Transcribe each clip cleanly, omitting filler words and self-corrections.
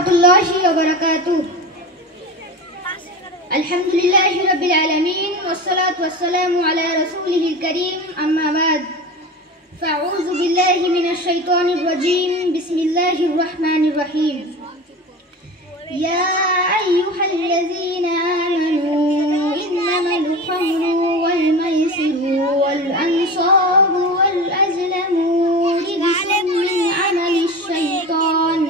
রহমতুল্লাহি ওয়া বারাকাতুহু। আলহামদুলিল্লাহি রাব্বিল আলামিন ওয়াসসালাতু ওয়াসসালামু আলা রাসূলিহিল কারীম, আম্মা বাদ। ফাউযু বিল্লাহি মিনাশ শাইতানির রাজীম। বিসমিল্লাহির রহমানির রহিম। ইয়া আইয়ুহাল্লাযীনা আমানু ইন্নামাল খামরু ওয়াল মাইসিরু ওয়াল আনসাবু ওয়াল আজলামু রিজসুম মিন আমালিশ শাইতান।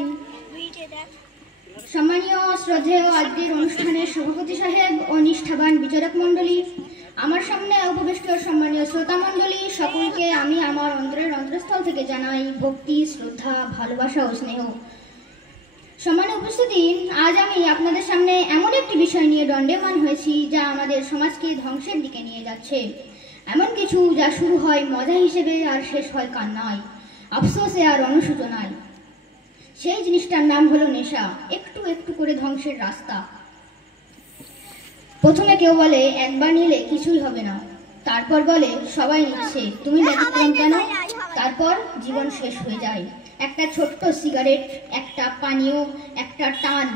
সম্মানীয় শ্রদ্ধেয় আজকের অনুষ্ঠানের সভাপতি সাহেব ও নিষ্ঠাবান বিচারক মণ্ডলী, আমার সামনে উপবিষ্ট সম্মানীয় শ্রোতা মণ্ডলী, সকলকে আমি আমার অন্তরের অন্তঃস্থল থেকে জানাই ভক্তি, শ্রদ্ধা, ভালোবাসা ও স্নেহ। সম্মানীয় উপস্থিতি, আজ আমি আপনাদের সামনে এমন একটি বিষয় নিয়ে দণ্ডায়মান হয়েছি যা আমাদের সমাজকে ধ্বংসের দিকে নিয়ে যাচ্ছে। এমন কিছু যা শুরু হয় মজা হিসেবে আর শেষ হয় কান্নায়, আফসোসে আর অনুশোচনায়। সেই জিনিসটার নাম হলো নেশা, একটু একটু করে ধ্বংসের রাস্তা। প্রথমে কেউ বলে একবার নিলে কিছুই হবে না, তারপর বলে সবাই নিচ্ছে, তুমি ব্যতিক্রম কেন? তারপর জীবন শেষ হয়ে যায়। একটা ছোট্ট সিগারেট, একটা পানীয়, একটা টান,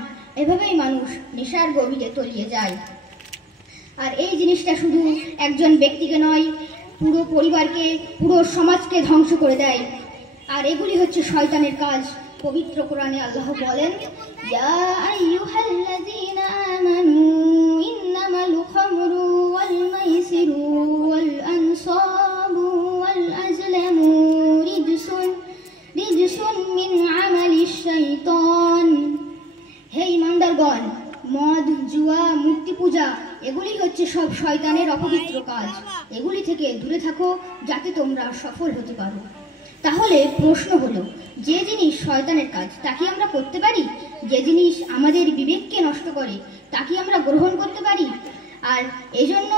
এভাবেই মানুষ নেশার গভীরে তলিয়ে যায়। আর এই জিনিসটা শুধু একজন ব্যক্তিকে নয়, পুরো পরিবারকে, পুরো সমাজকে ধ্বংস করে দেয়। আর এগুলি হচ্ছে শয়তানের কাজ। পবিত্র কোরআনে আল্লাহ বলেন, ইয়া আইয়ুহাল্লাযীনা আমানু ইন্নামাল খামরু ওয়াল মাইসিরু ওয়াল আনসাবু ওয়াল আজলামু রিজসুন মিন আমালিশ শাইতান। হে ঈমানদারগণ, মদ, জুয়া, মূর্তি পূজা, এগুলি হচ্ছে সব শয়তানের অপবিত্র কাজ। এগুলি থেকে দূরে থাকো যাতে তোমরা সফল হতে পারো। তাহলে প্রশ্ন হলো, যে জিনিস শয়তানের কাজ তা কি আমরা করতে পারি? যে জিনিস আমাদের বিবেককে নষ্ট করে তা কি আমরা গ্রহণ করতে পারি? আর এজন্য